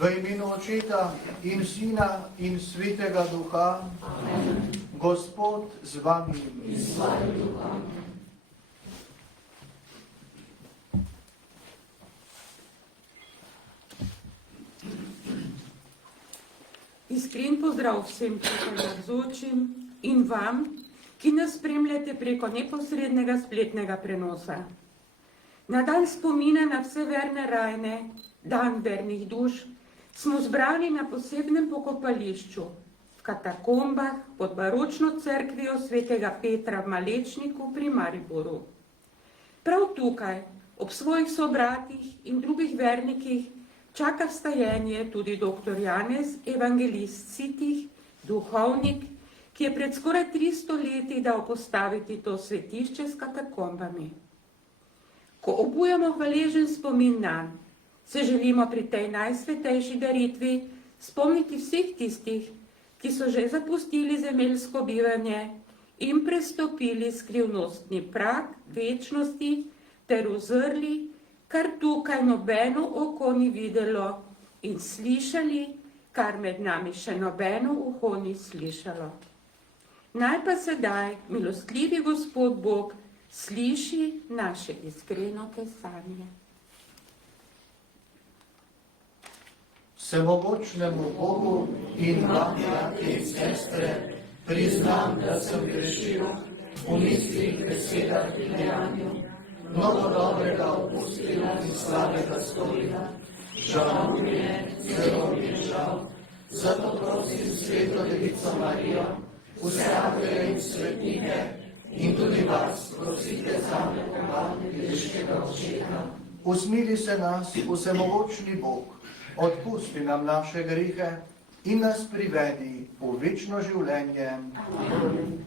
V imenu Očeta in Sina in Svetega Duha. Amen. Gospod z vami. In s tvojim duhom. Iskren pozdrav vsem tukaj navzočim in vam, ki nas spremljate preko neposrednega spletnega prenosa. Na dan spomina na vse verne rajne, dan vernih duš, smo zbrani na posebnem pokopališču v katakombah pod baročno cerkvijo svetega Petra v Malečniku pri Mariboru. Prav tukaj, ob svojih sobratih in drugih vernikih, čaka vstajenje tudi dr. Janez Evangelist Sitih, duhovnik, ki je pred skoraj 300 leti dal postaviti to svetišče s katakombami. Ko obujamo hvaležen spomin nanj, se želimo pri tej najsvetejši daritvi spomniti vseh tistih, ki so že zapustili zemeljsko bivanje in prestopili skrivnostni prag večnosti ter uzrli, kar tukaj nobeno oko ni videlo, in slišali, kar med nami še nobeno uho ni slišalo. Naj pa sedaj, milostljivi Gospod Bog, sliši naše iskreno kesanje. Vsemogočnemu Bogu in vam, bratje in sestre, priznam, da sem grešil v mislih, besedah in dejanju, mnogo dobrega opustil in slabega storila. Žal mi je, zelo mi je žal, zato prosim Sveto Devico Marijo, vse angele in svetnike in tudi vas prosite zame, pomagajte greškega očeta. Usmili se nas, vsemogočni Bog, odpusti nam naše grehe in nas privedi v večno življenje. Amen.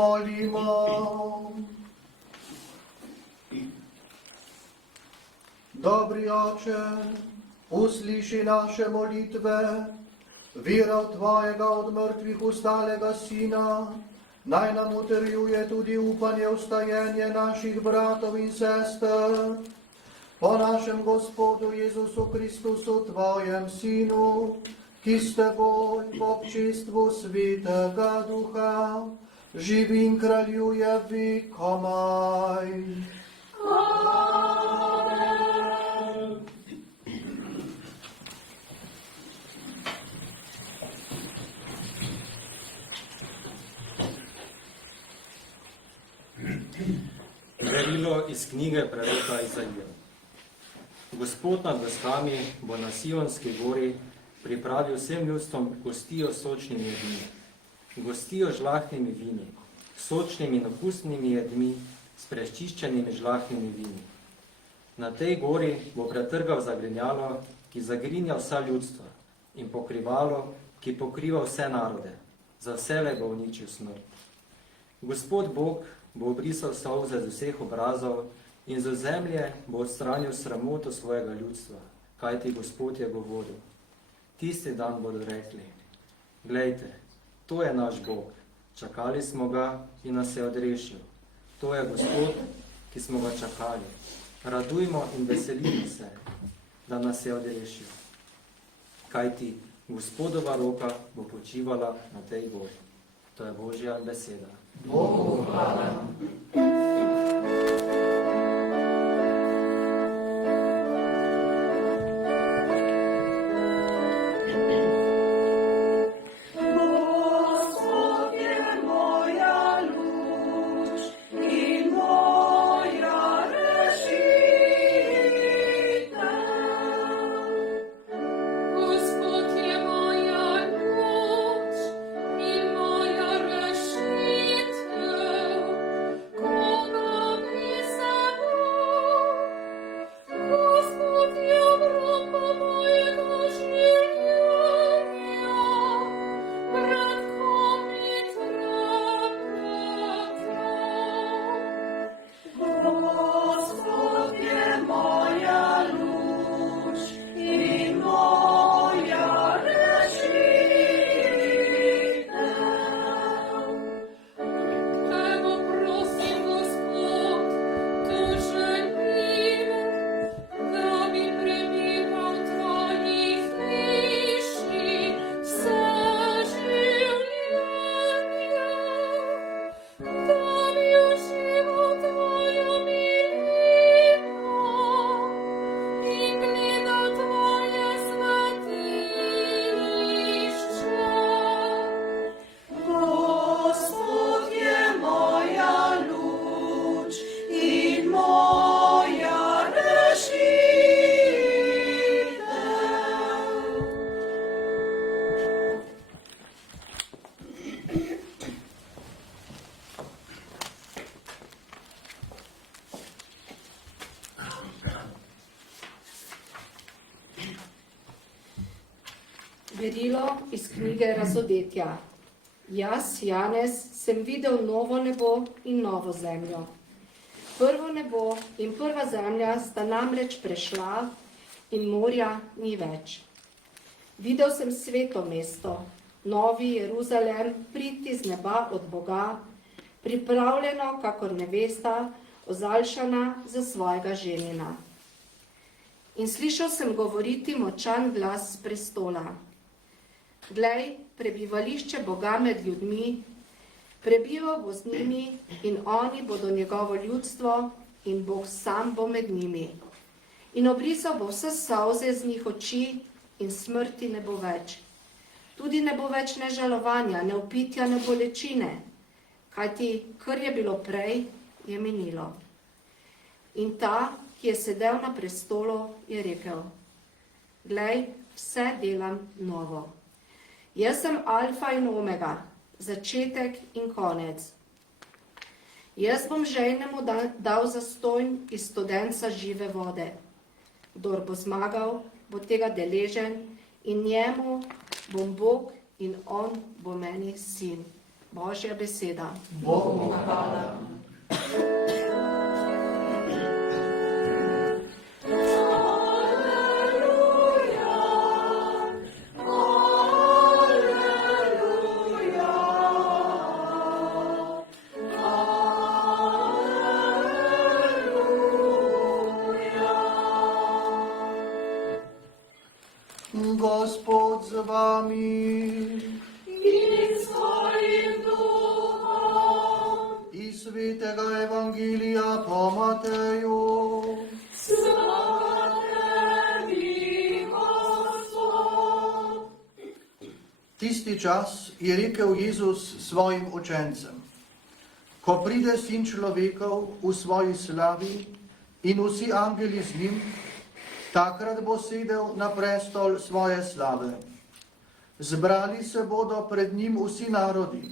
Molimo. Dobri Oče, usliši naše molitve, vero Tvojega od mrtvih ustalega Sina, naj nam utrjuje tudi upanje vstajenje naših bratov in sester. Po našem Gospodu Jezusu Kristusu, Tvojem Sinu, ki s Teboj v občestvu Svetega Duha, živi in kraljuje vekomaj. Amen. Berilo iz knjige proroka Izaije. Gospod nad vojskami bo na Sionski gori pripravil vsem ljudstvom gostijo s sočnimi jedmi. Gostijo žlahtnimi vini, sočnimi in okusnimi jedmi, s prečiščenimi žlahtnimi vini. Na tej gori bo pretrgal zagrinjalo, ki zagrinja vsa ljudstva, in pokrivalo, ki pokriva vse narode, za vselej bo uničil smrt. Gospod Bog bo obrisal solze z vseh obrazov in z zemlje bo odstranil sramoto svojega ljudstva, kajti Gospod je govoril. Tisti dan bodo rekli, glejte, to je naš Bog, čakali smo ga in nas je odrešil. To je Gospod, ki smo ga čakali. Radujmo in veselimo se, da nas je odrešil. Kajti Gospodova roka bo počivala na tej gori. To je Božja beseda. Bogu hvala. Gospod je moja luč in Berilo iz knjige Razodetja. Jaz, Janez, sem videl novo nebo in novo zemljo. Prvo nebo in prva zemlja sta namreč prešla in morja ni več. Videl sem sveto mesto, novi Jeruzalem, priti z neba od Boga, pripravljeno kakor nevesta, ozaljšana za svojega ženina. In slišal sem govoriti močan glas z prestola. Glej, prebivališče Boga med ljudmi, prebival bo z njimi in oni bodo njegovo ljudstvo in Bog sam bo med njimi. In obrisal bo vse solze z njih oči in smrti ne bo več. Tudi ne bo več ne žalovanja, ne vpitja, ne bolečine, kajti kar je bilo prej, je minilo. In ta, ki je sedel na prestolu, je rekel: Glej, vse delam novo. Jaz sem alfa in omega, začetek in konec. Jaz bom žejnemu dal zastonj iz studenca žive vode. Kdor bo zmagal, bo tega deležen in njemu bom Bog in on bo meni sin. Božja beseda. Bogu hvala. Gospod z vami. In s tvojim duhom. Iz svetega evangelija po Mateju. Slava tebi, Gospod. Tisti čas je rekel Jezus svojim učencem: Ko pride Sin človekov v svoji slavi in vsi angeli z njim, takrat bo sedel na prestol svoje slave. Zbrali se bodo pred njim vsi narodi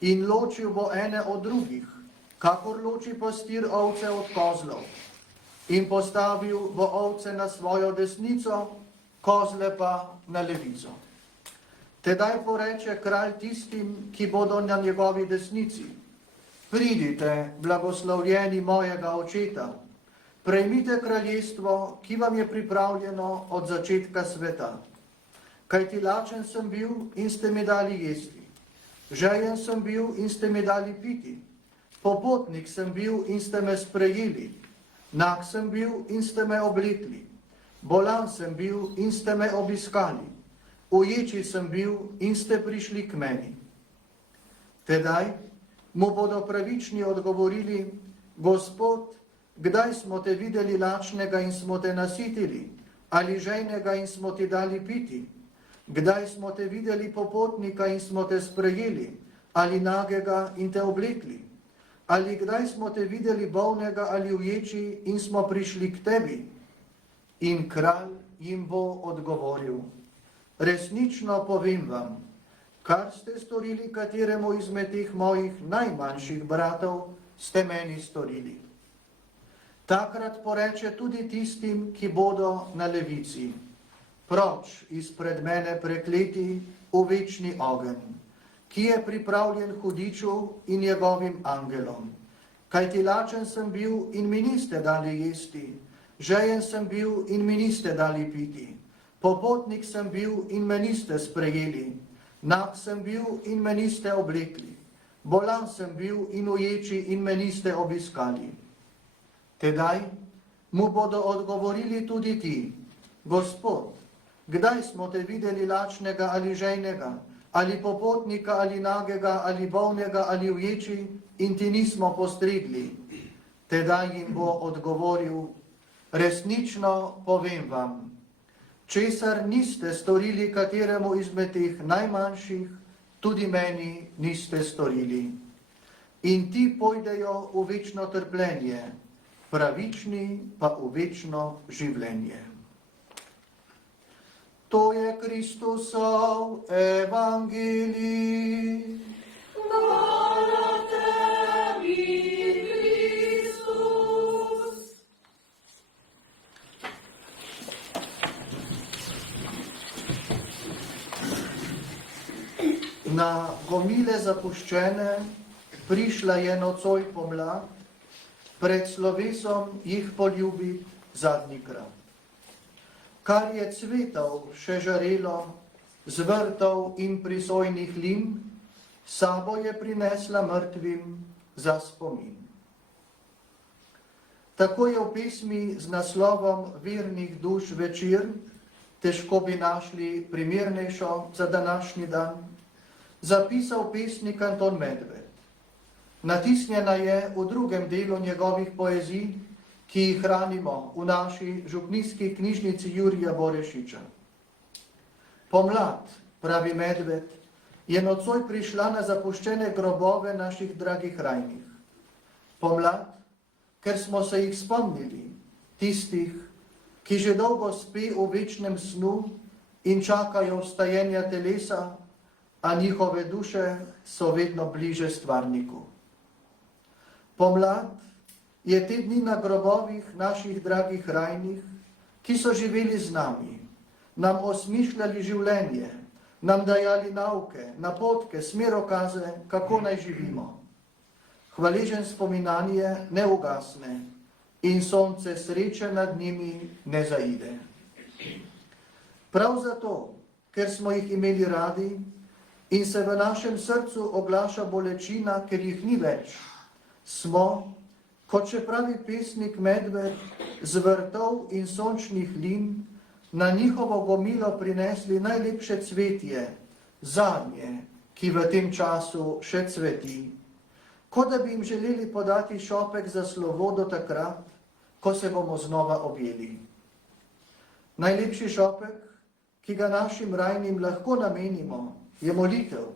in ločil bo ene od drugih, kakor loči pastir ovce od kozlov. In postavil bo ovce na svojo desnico, kozle pa na levico. Tedaj poreče kralj tistim, ki bodo na njegovi desnici: Pridite, blagoslovljeni mojega očeta, prejmite kraljestvo, ki vam je pripravljeno od začetka sveta. Kajti lačen sem bil in ste mi dali jesti, žejen sem bil in ste mi dali piti, popotnik sem bil in ste me sprejeli, nag sem bil in ste me oblekli, bolan sem bil in ste me obiskali, uječi sem bil in ste prišli k meni. Tedaj mu bodo pravični odgovorili: Gospod, kdaj smo te videli lačnega in smo te nasitili, ali žejnega in smo ti dali piti? Kdaj smo te videli popotnika in smo te sprejeli, ali nagega in te oblekli? Ali kdaj smo te videli bolnega ali uječi in smo prišli k tebi? In kralj jim bo odgovoril: Resnično povem vam, kar ste storili kateremu izmed teh mojih najmanjših bratov, ste meni storili. Takrat poreče tudi tistim, ki bodo na levici: Proč izpred mene prekleti v večni ogenj, ki je pripravljen hudiču in njegovim angelom. Kajti lačen sem bil in mi niste dali jesti, žejen sem bil in mi niste dali piti, popotnik sem bil in me niste sprejeli, nag sem bil in me niste oblekli, bolan sem bil in uječi in me niste obiskali. Tedaj mu bodo odgovorili tudi ti: Gospod, kdaj smo te videli lačnega ali žejnega, ali popotnika ali nagega, ali bolnega ali uječi in ti nismo postregli? Tedaj jim bo odgovoril: Resnično povem vam, česar niste storili kateremu izmed teh najmanjših, tudi meni niste storili. In ti pojdejo v večno trpljenje, pravični pa v večno življenje. To je Kristusov evangelij. Hvala tebi, Kristus. Na gomile zapuščene prišla je nocoj pomlad, pred slovesom jih poljubi zadnjikrat. Kar je cvetov še žarelo, z vrtov in prisojnih lin, sabo je prinesla mrtvim za spomin. Tako je v pesmi z naslovom Vernih duš večer, težko bi našli primernejšo za današnji dan, zapisal pesnik Anton Medved. Natisnjena je v drugem delu njegovih poezij, ki jih hranimo v naši župnijski knjižnici Jurija Borešiča. Pomlad, pravi Medved, je nocoj prišla na zapuščene grobove naših dragih rajnih. Pomlad, ker smo se jih spomnili, tistih, ki že dolgo spi v večnem snu in čakajo vstajenja telesa, a njihove duše so vedno bliže stvarniku. Pomlad je te dni na grobovih naših dragih rajnih, ki so živeli z nami, nam osmišljali življenje, nam dajali nauke, napotke, smerokaze, kako naj živimo. Hvaležen spominanje ne ugasne in sonce sreče nad njimi ne zaide. Prav zato, ker smo jih imeli radi in se v našem srcu oglaša bolečina, ker jih ni več, smo, kot še pravi pesnik Medved, z vrtov in sončnih lin na njihovo gomilo prinesli najlepše cvetje, zadnje, ki v tem času še cveti, kot da bi jim želeli podati šopek za slovo do takrat, ko se bomo znova objeli. Najlepši šopek, ki ga našim rajnim lahko namenimo, je molitev.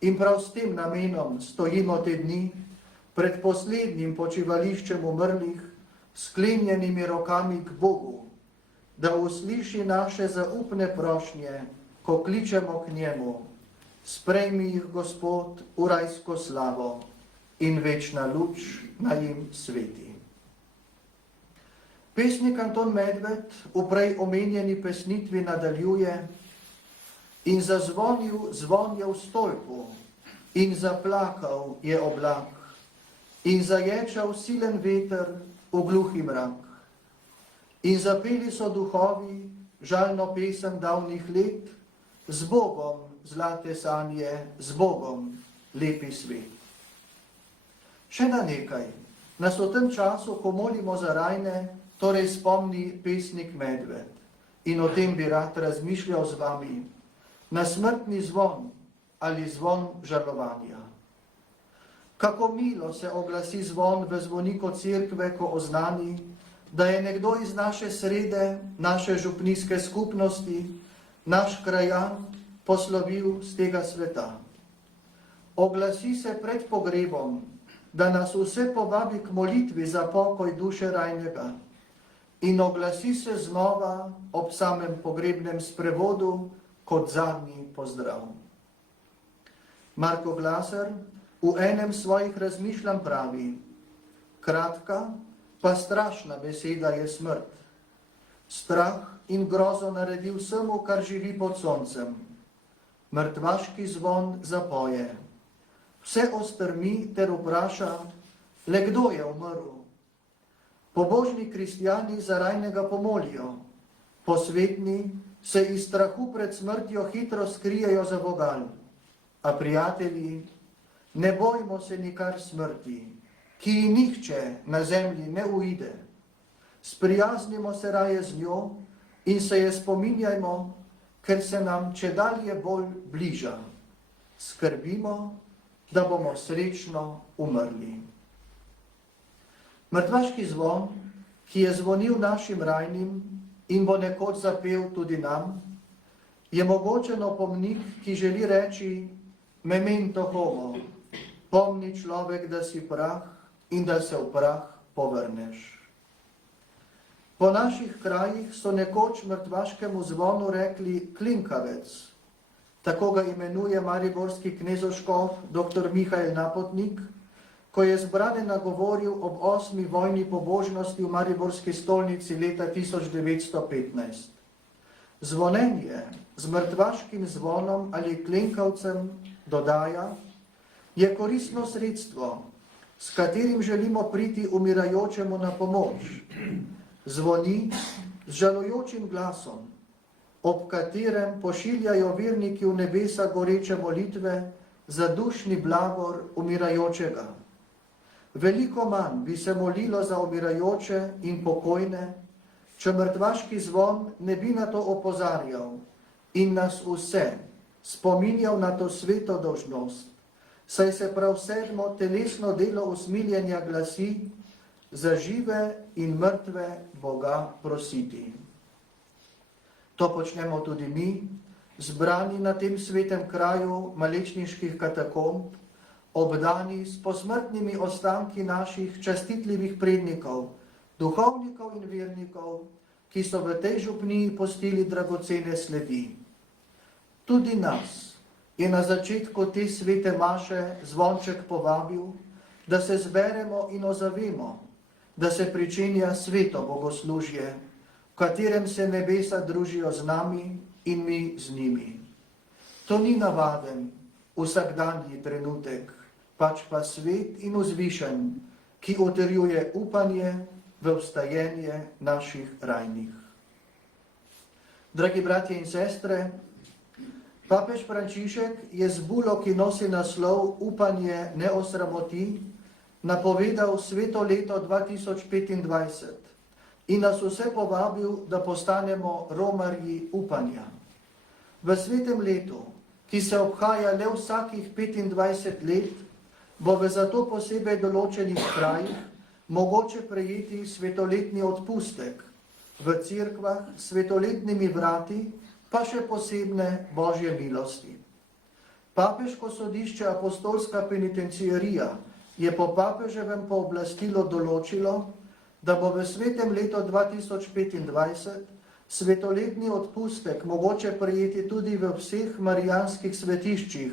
In prav s tem namenom stojimo te dni pred poslednjim počivališčem umrlih, sklenjenimi rokami k Bogu, da usliši naše zaupne prošnje, ko kličemo k njemu. Sprejmi jih, Gospod, v rajsko slavo in večna luč naj jim sveti. Pesnik Anton Medved v prej omenjeni pesnitvi nadaljuje: in zazvonil zvon je v stolpu, in zaplakal je oblak, in zaječal silen veter v gluhi mrak. In zapeli so duhovi žalno pesem davnih let, z Bogom zlate sanje, z Bogom lepi svet. Še na nekaj nas v tem času, ko molimo za rajne, torej spomni pesnik Medved, in o tem bi rad razmišljal z vami, na smrtni zvon ali zvon žalovanja. Kako milo se oglasi zvon v zvoniku cerkve, ko oznani, da je nekdo iz naše srede, naše župnijske skupnosti, naš krajan poslovil z tega sveta. Oglasi se pred pogrebom, da nas vse povabi k molitvi za pokoj duše rajnega, in oglasi se znova ob samem pogrebnem sprevodu kot zadnji pozdrav. Marko Glaser v enem svojih razmišljanj pravi: kratka pa strašna beseda je smrt. Strah in grozo naredi vsemu, kar živi pod soncem. Mrtvaški zvon zapoje. Vse ostrmi ter vpraša, le kdo je umrl. Pobožni kristjani za rajnega pomolijo, posvetni se iz strahu pred smrtjo hitro skrijejo za vogal. A prijatelji, ne bojmo se nikar smrti, ki ji nihče na zemlji ne uide. Sprijaznimo se raje z njo in se je spominjajmo, ker se nam čedalje bolj bliža. Skrbimo, da bomo srečno umrli. Mrtvaški zvon, ki je zvonil našim rajnim in bo nekoč zapel tudi nam, je mogočen opomnik, ki želi reči: memento homo, pomni človek, da si prah in da se v prah povrneš. Po naših krajih so nekoč mrtvaškemu zvonu rekli klinkavec. Tako ga imenuje mariborski knezoškof dr. Mihajl Napotnik, ko je zbrane nagovoril ob 8. vojni pobožnosti v mariborski stolnici leta 1915. Zvonenje z mrtvaškim zvonom ali klenkavcem, dodaja, je koristno sredstvo, s katerim želimo priti umirajočemu na pomoč. Zvoni z žalujočim glasom, ob katerem pošiljajo verniki v nebesa goreče molitve za dušni blagor umirajočega. Veliko manj bi se molilo za umirajoče in pokojne, če mrtvaški zvon ne bi na to opozarjal in nas vse spominjal na to sveto dolžnost, saj se prav 7. telesno delo usmiljenja glasi za žive in mrtve Boga prositi. To počnemo tudi mi, zbrani na tem svetem kraju malečniških katakomb, obdani s posmrtnimi ostanki naših častitljivih prednikov, duhovnikov in vernikov, ki so v tej župniji pustili dragocene sledi. Tudi nas je na začetku te svete maše zvonček povabil, da se zberemo in ozavemo, da se pričenja sveto bogoslužje, v katerem se nebesa družijo z nami in mi z njimi. To ni navaden, vsakdanji trenutek, pač pa svet in vzvišen, ki utrjuje upanje v vstajenje naših rajnih. Dragi bratje in sestre, papež Frančišek je z bulo, ki nosi naslov Upanje ne osramoti, napovedal sveto leto 2025 in nas vse povabil, da postanemo romarji upanja. V svetem letu, ki se obhaja le vsakih 25 let, bo v zato posebej določenih krajih mogoče prejeti svetoletni odpustek, v cerkvah s svetoletnimi vrati pa še posebne božje milosti. Papeško sodišče Apostolska penitenciarija je po papeževem pooblastilu določilo, da bo v svetem letu 2025 svetoletni odpustek mogoče prejeti tudi v vseh marijanskih svetiščih,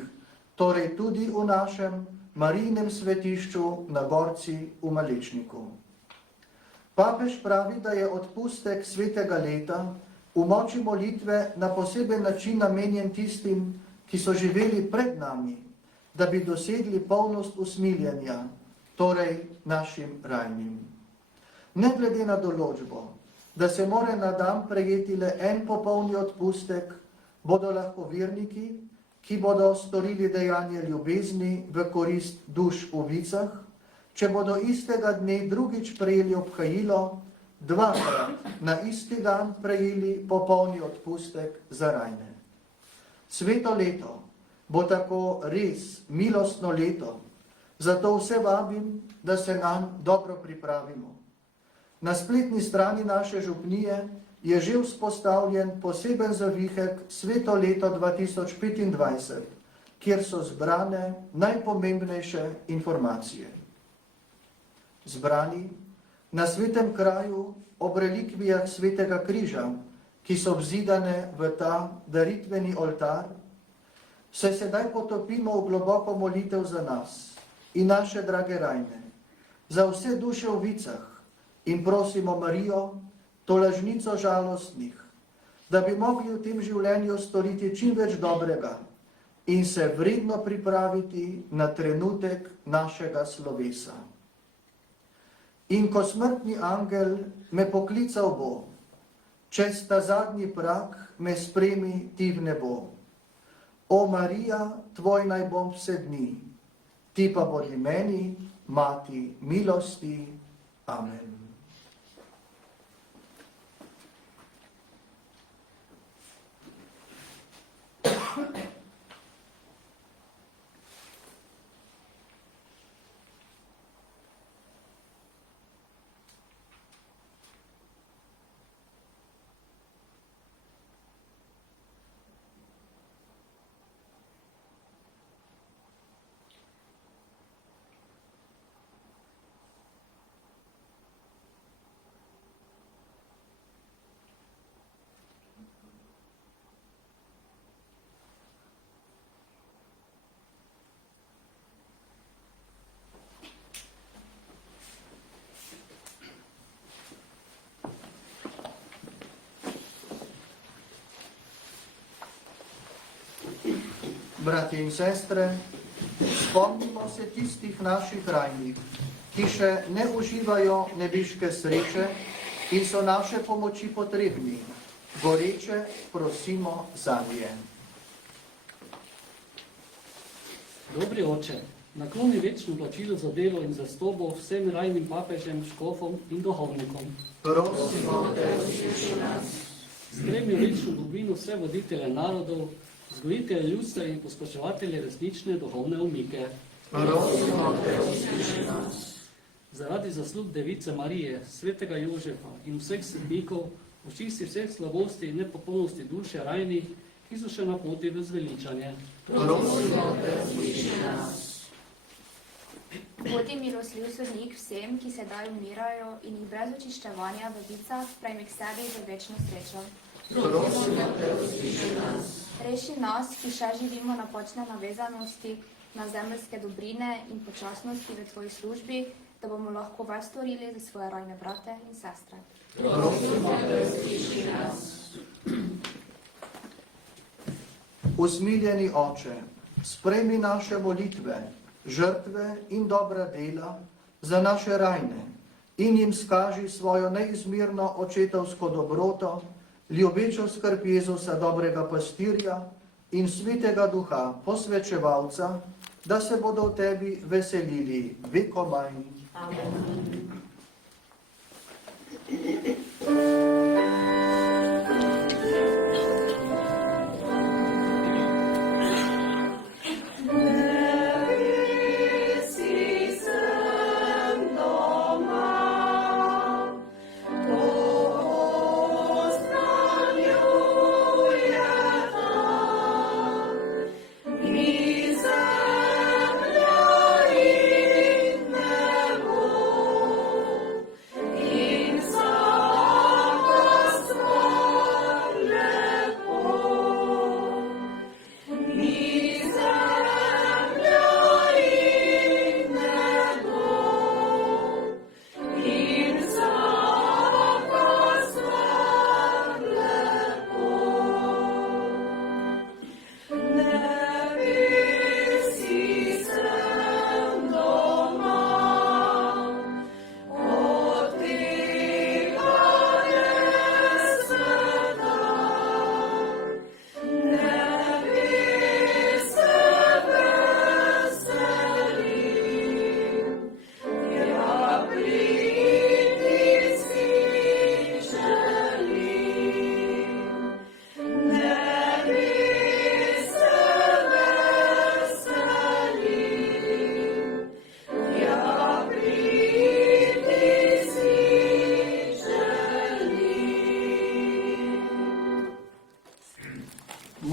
torej tudi v našem Marijinem svetišču na Gorci v Malečniku. Papež pravi, da je odpustek svetega leta v moči molitve na poseben način namenjen tistim, ki so živeli pred nami, da bi dosegli polnost usmiljenja, torej našim rajnim. Ne glede na določbo, da se mora na dan prejeti le en popolni odpustek, bodo lahko verniki, ki bodo storili dejanje ljubezni v korist duš v vicah, če bodo istega dne drugič prejeli obhajilo, dvakrat na isti dan prejeli popolni odpustek za rajne. Sveto leto bo tako res milostno leto, zato vse vabim, da se nam dobro pripravimo. Na spletni strani naše župnije je že vzpostavljen poseben zavihek Sveto leto 2025, kjer so zbrane najpomembnejše informacije. Zbrani na svetem kraju ob relikvijah Svetega križa, ki so vzidane v ta daritveni oltar, se sedaj potopimo v globoko molitev za nas in naše drage rajne, za vse duše v vicah in prosimo Marijo, tolažnico žalostnih, da bi mogli v tem življenju storiti čim več dobrega in se vredno pripraviti na trenutek našega slovesa. In ko smrtni angel me poklical bo, čez ta zadnji prag me spremi ti v nebo. O Marija, tvoj naj bom vse dni, ti pa bodi meni, mati milosti. Amen. Bratje in sestre, spomnimo se tistih naših rajnih, ki še ne uživajo nebeške sreče in so naše pomoči potrebni. Goreče prosimo zanje. Dobri oče, nakloni večno plačilo za delo in zvestobo vsem rajnim papežem, škofom in duhovnikom. Prosimo te, usliši nas. Spremi večno dobrino vse voditelje narodov, vzgojitelje ljudstva in pospeševatelje resnične duhovne umike. Prosimo te, usliši nas. Zaradi zaslug Device Marije, svetega Jožefa in vseh svetnikov, očisti vseh slabosti in nepopolnosti duše rajnih, ki so še na poti v zveličanje. Prosimo te, usliši nas. Bodi milostljiv sodnik vsem, ki sedaj umirajo in jih brez očiščevanja v vicah prejme k sebi v večno srečo. Prosimo te, usliši nas. Reši nas, ki še živimo na počne navezanosti, na zemeljske dobrine in počasnosti v tvoji službi, da bomo lahko več storili za svoje rajne brate in sestre. Prosimo te, usliši nas. Usmiljeni Oče, sprejmi naše molitve, žrtve in dobra dela za naše rajne in jim skaži svojo neizmerno očetovsko dobroto, ljubečo skrb Jezusa, dobrega pastirja in svetega duha, posvečevalca, da se bodo v tebi veselili vekomaj. Amen.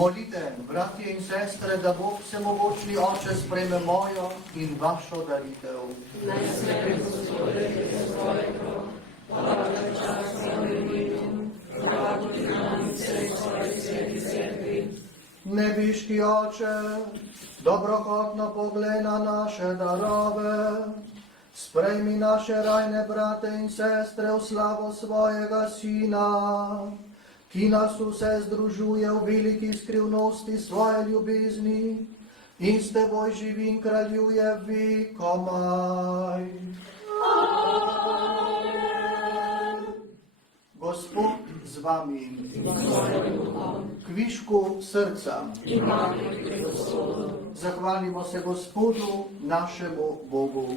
Molite, bratje in sestre, da Bog vsemogočni Oče sprejme mojo in vašo daritev. Naj se Gospode, ki je svoje krov, hvala čas za molitev, blago dinamice in svoje sveti cerkvi. Nebeški Oče, dobrohotno poglej na naše darove, sprejmi naše rajne brate in sestre v slavo svojega Sina, ki nas vse združuje v veliki skrivnosti svoje ljubezni in s teboj živi in kraljuje vekomaj. Gospod z vami, kvišku srca, zahvalimo se Gospodu, našemu Bogu.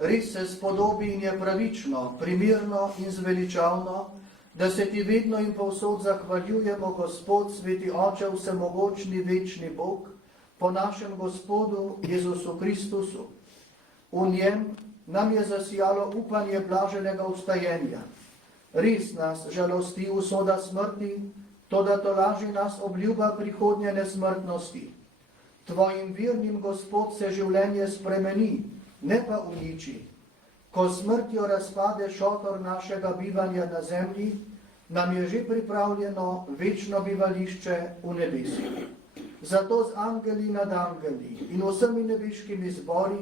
Res se spodobi in je pravično, primirno in zveličavno, da se ti vedno in povsod zahvaljujemo, Gospod, sveti Oče, vsemogočni, večni Bog, po našem Gospodu Jezusu Kristusu. V njem nam je zasijalo upanje blaženega vstajenja. Res nas žalosti usoda smrti, toda tolaži nas obljuba prihodnje nesmrtnosti. Tvojim vernim, Gospod, se življenje spremeni, ne pa uniči. Ko smrtjo razpade šotor našega bivanja na zemlji, nam je že pripravljeno večno bivališče v nebesih. Zato z angeli nad angeli in vsemi nebeškimi zbori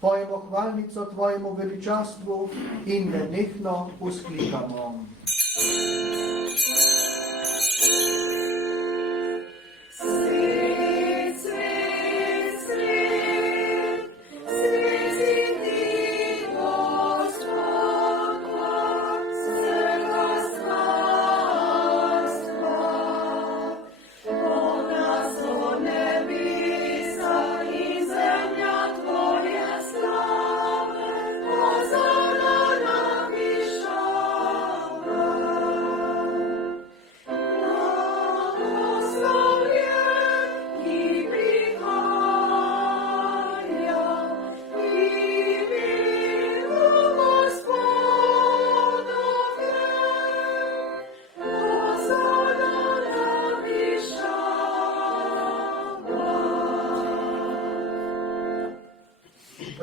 pojemo hvalnico tvojemu veličastvu in nenehno vzklikamo.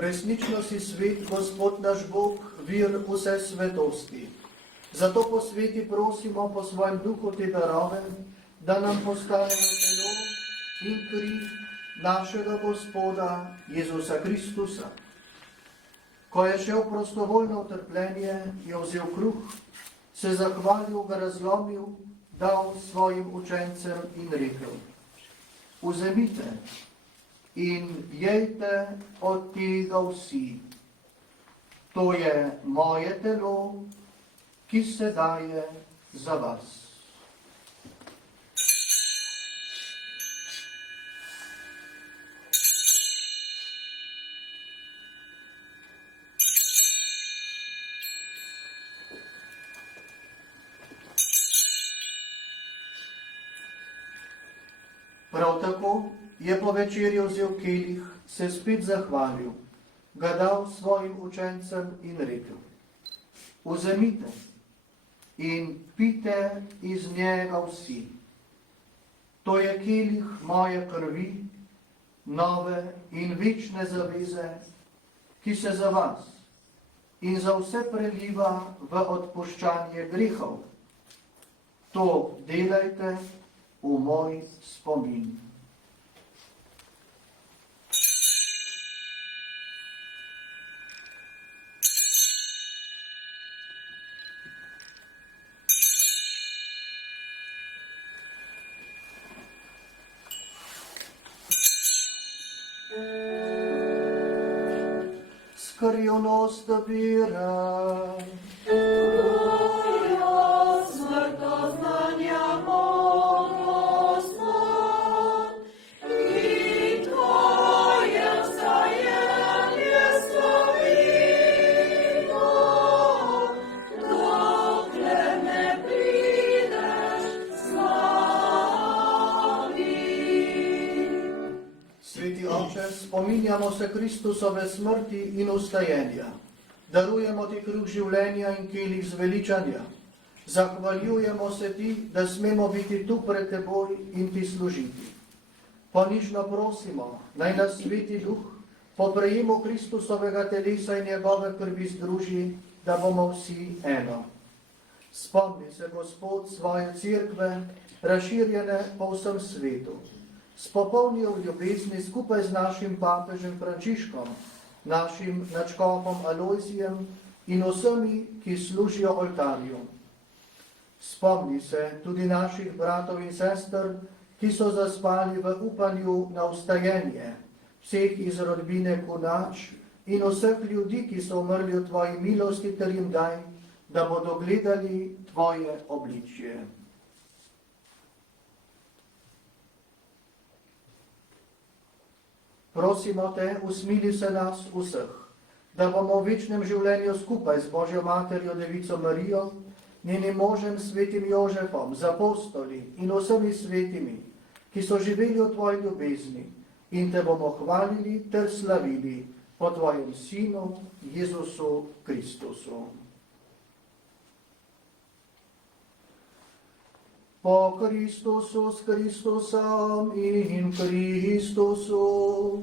Resnično si svet, Gospod naš Bog, vir vse svetosti. Zato po sveti prosimo po svojem duhu te darove, da nam postanejo telo in kri našega Gospoda Jezusa Kristusa. Ko je šel prostovoljno v trpljenje, je vzel kruh, se zahvalil, ga razlomil, dal svojim učencem in rekel: Vzemite in jejte od tega vsi. To je moje telo, ki se daje za vas. Prav tako je po večerji vzel kelih, se spet zahvalil, ga dal svojim učencem in rekel: Vzemite in pite iz njega vsi. To je kelih moje krvi, nove in večne zaveze, ki se za vas in za vse preliva v odpuščanje grehov. To delajte v moj spomin. Skrivnost vere. Spominjamo se Kristusove smrti in vstajenja. Darujemo ti kruh življenja in kelih zveličanja. Zahvaljujemo se ti, da smemo biti tu pred teboj in ti služiti. Ponižno prosimo, naj nas Sveti Duh po prejemu Kristusovega telesa in njegove krvi združi, da bomo vsi eno. Spomni se, Gospod, svoje cerkve, razširjene po vsem svetu. Spopolnijo v ljubezni skupaj z našim papežem Frančiškom, našim nadškofom Alojzijem in vsemi, ki služijo oltarju. Spomni se tudi naših bratov in sester, ki so zaspali v upanju na vstajenje, vseh iz rodbine Kunač in vseh ljudi, ki so umrli v tvoji milosti, ter jim daj, da bodo gledali tvoje obličje. Prosimo te, usmili se nas vseh, da bomo v večnem življenju skupaj z Božjo Materjo Devico Marijo, njenim možem svetim Jožefom, z apostoli in vsemi svetimi, ki so živeli v tvoji ljubezni, in te bomo hvalili ter slavili po tvojem Sinu Jezusu Kristusu. Po Kristusu, s Kristusom in Kristusu,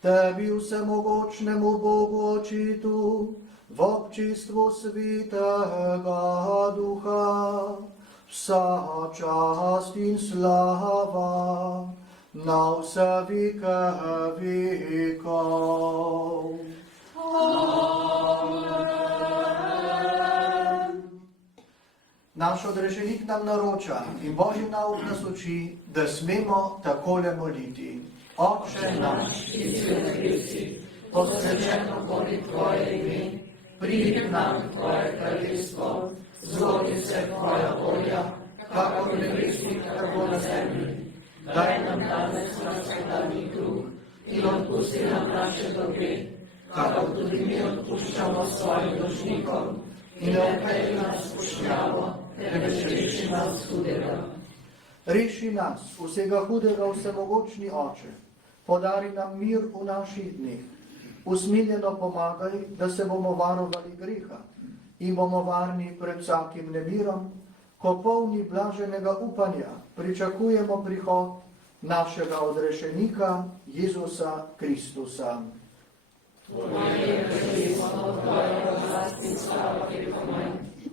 tebi vsemogočnemu Bogu Očitu, v občestvu Svetega Duha, vsa čast in slava na vse veke vekov. Naš odrešenik nam naroča in Božji nauk nas uči, da smemo takole moliti. Oče naš, ki si v nebesih, posvečeno bodi tvoje ime, pridi k nam tvoje kraljestvo, zgodi se tvoja volja, kakor v nebesih, tako na zemlji. Daj nam danes naš vsakdanji kruh in odpusti nam naše dolge, kakor tudi mi odpuščamo svojim dolžnikom, in ne vpelji nas v skušnjavo, temveč reši nas hudega. Reši nas vsega hudega, vsemogočni Oče, podari nam mir v naših dneh, usmiljeno pomagaj, da se bomo varovali greha in bomo varni pred vsakim nemirom, ko polni blaženega upanja pričakujemo prihod našega odrešenika Jezusa Kristusa.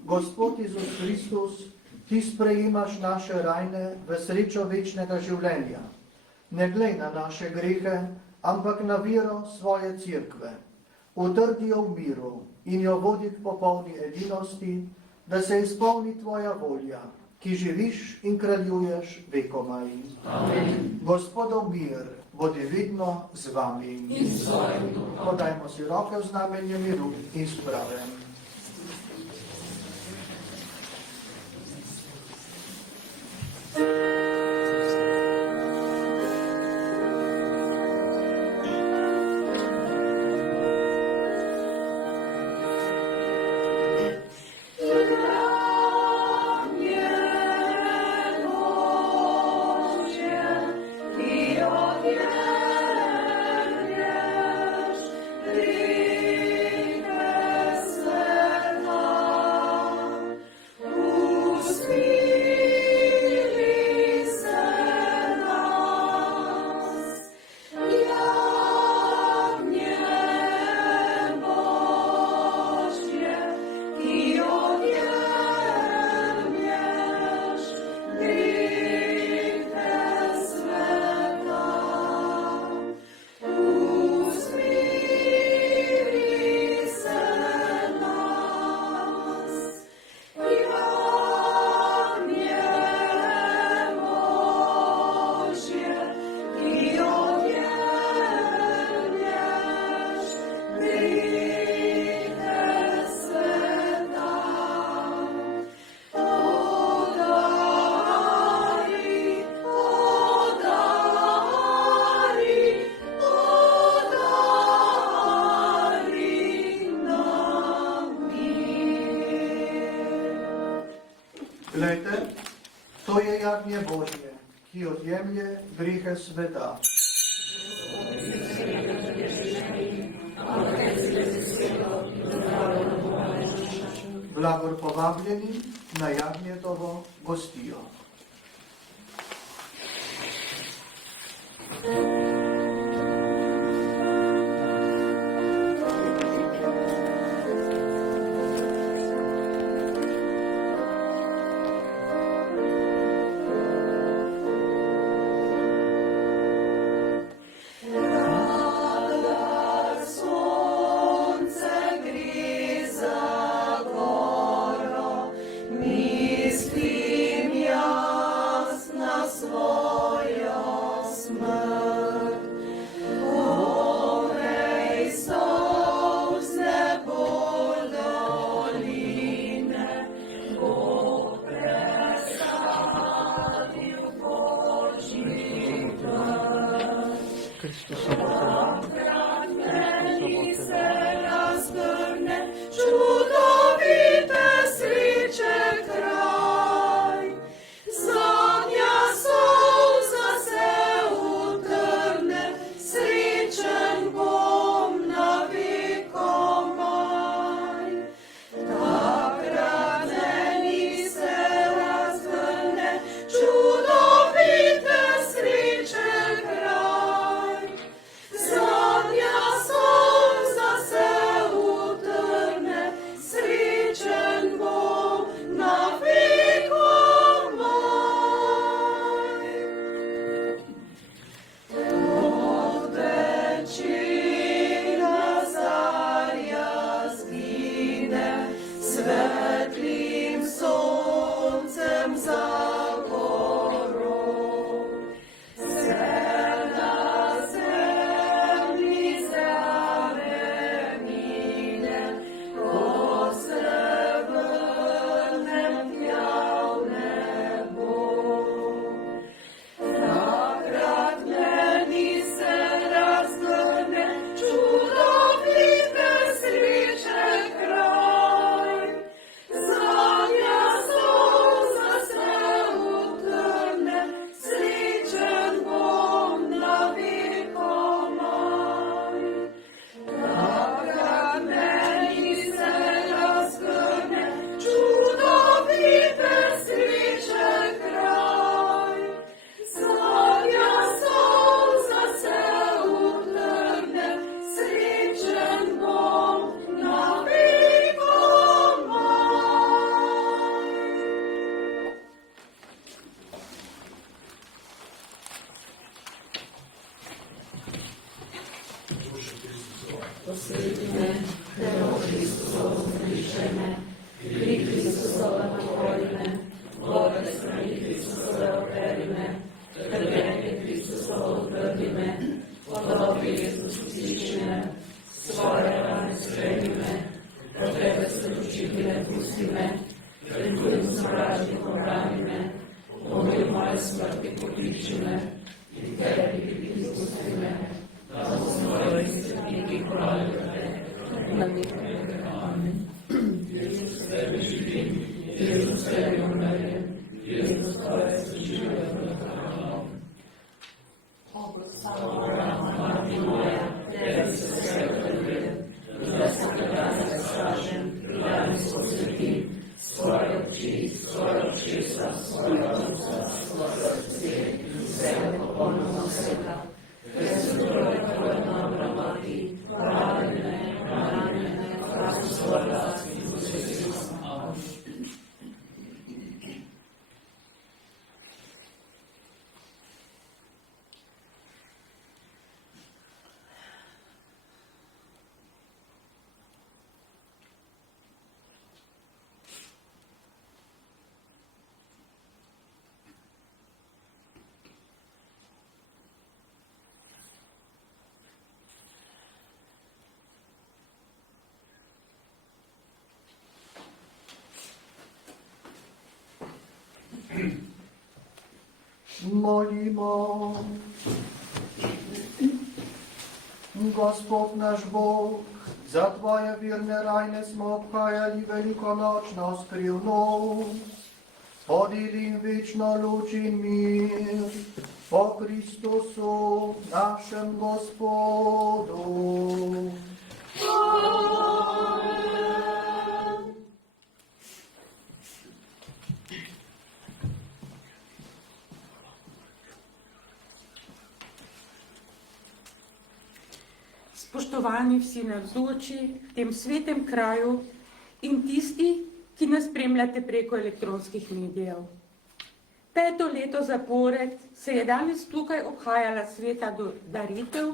Gospod Isus Kristus, ti sprejemaš naše rajne v srečo večnega življenja. Ne glej na naše grehe, ampak na vero svoje cerkve. Utrdi jo v miru in jo vodi k popolni edinosti, da se izpolni tvoja volja, ki živiš in kraljuješ vekomaj. Amen. Gospodov mir bodi vedno z vami. Podajmo si roke v znamenje miru in sprave. Glejte, to je jagnje Božje, ki odjemlje grehe sveta. Blagor povabljeni na jagnjetovo gostijo. Zase Posveti me, krvjo Kristusovo zgrišaj me, kri Kristusova napoj me, bolne strani Kristusove operi me, trpljenje Kristusovo odvrni me, podobi Jezus vzdiši me, svoje rane sprejmi me, od tebe služiti ne pusti me, pred hudim sovražnikom brani me, pomil moje smrti pokliči me, in tebi izpusti me, da bo svoje izsvetniki hvalil te, na nekaj. Amen. Jezus, tebe živim, Jezus, tebe umrem, Jezus, tvoje služive vrham. O, blagoslavljena Mati moja, tebi se vse odredim, da se predane stražem, da mi posvetim, svoje očesa, svoje usta, svoje srce, vse popolnoma sveta. Presudoj tvoje dobra Mati, brani me, krasi svoj glas in posveti smo. Molimo. Gospod naš Bog, za Tvoje virne rajne smo obhajali velikonočno skrivnost. Podili jim večno luč in mir po Kristusu, našem Gospodu. Spoštovani vsi navzoči v tem svetem kraju in tisti, ki nas spremljate preko elektronskih medijev. 5. leto zapored se je danes tukaj obhajala sveta daritev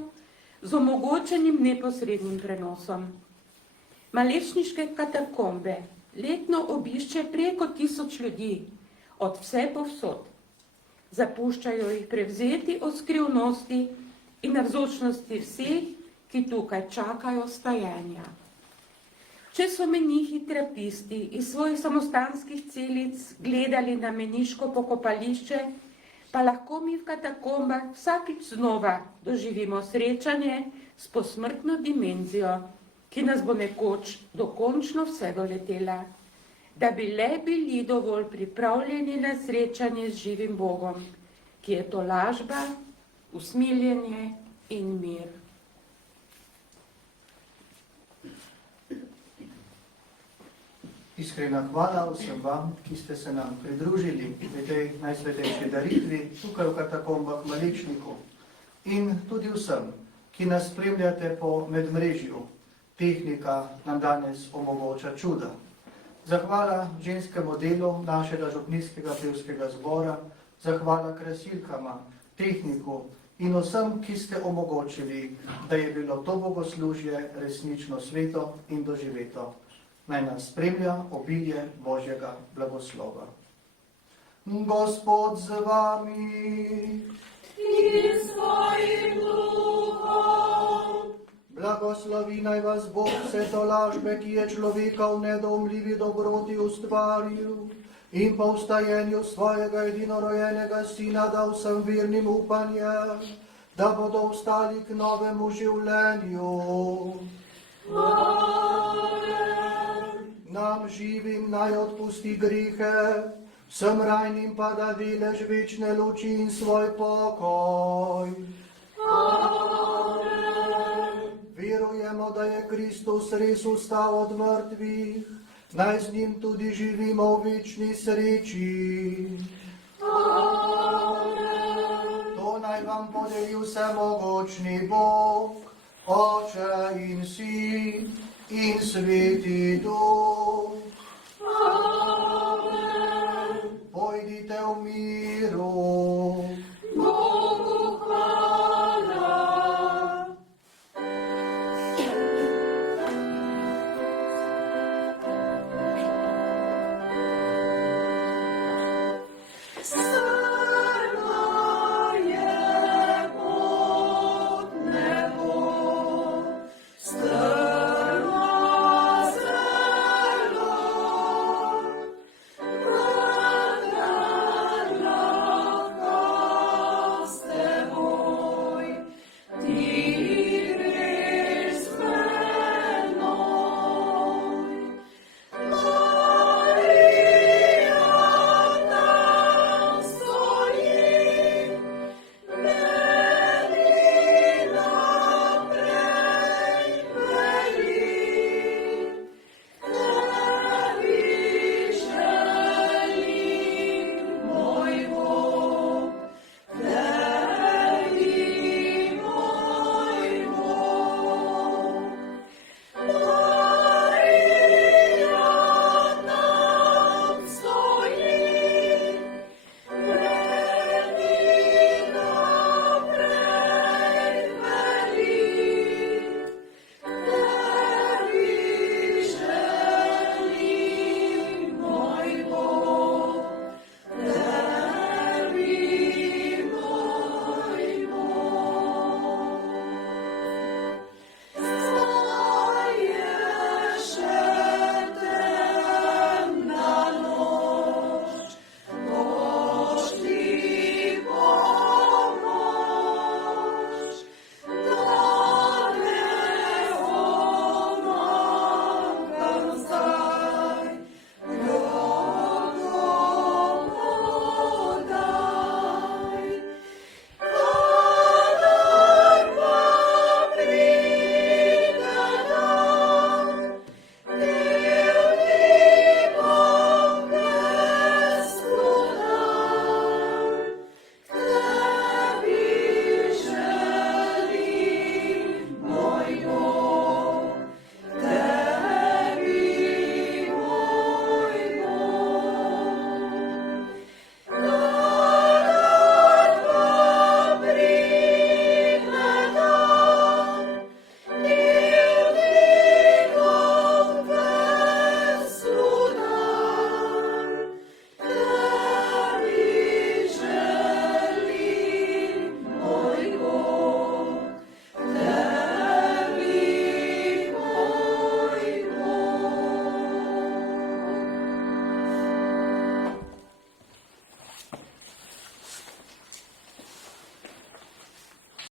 z omogočenim neposrednim prenosom. Malešniške katakombe letno obišče preko 1000 ljudi od vse povsod. Zapuščajo jih prevzeti od skrivnosti in navzočnosti vseh, ki tukaj čakajo stajenja. Če so menihi trapisti iz svojih samostanskih celic gledali na meniško pokopališče, pa lahko mi v katakombah vsakič znova doživimo srečanje s posmrtno dimenzijo, ki nas bo nekoč dokončno vse doletela, da bi le bili dovolj pripravljeni na srečanje z živim Bogom, ki je tolažba, usmiljenje in mir. Iskrena hvala vsem vam, ki ste se nam pridružili v tej najsvetejši daritvi tukaj v katakombah Malečniku in tudi vsem, ki nas spremljate po medmrežju. Tehnika nam danes omogoča čuda. Zahvala ženskemu delu našega župnijskega pevskega zbora, zahvala krasilkama, tehniku in vsem, ki ste omogočili, da je bilo to bogoslužje resnično sveto in doživeto. Naj nas spremlja obilje Božjega blagoslova. Gospod z vami in s tvojim duhom. Blagoslovi naj vas Bog vse tolažbe, ki je človeka v nedoumljivi dobroti ustvaril in po vstajenju svojega edinorojenega Sina dal vsem vernim upanje, da bodo vstali k novemu življenju. Nam živim naj odpusti grihe, vsem rajnim pa da delež večne luči in svoj pokoj. Verujemo, da je Kristus res vstal od mrtvih, naj z njim tudi živimo v večni sreči. To naj vam podeli vsemogočni Bog, Oče in Sin in Sveti Duh. Amen. Pojdite v miru.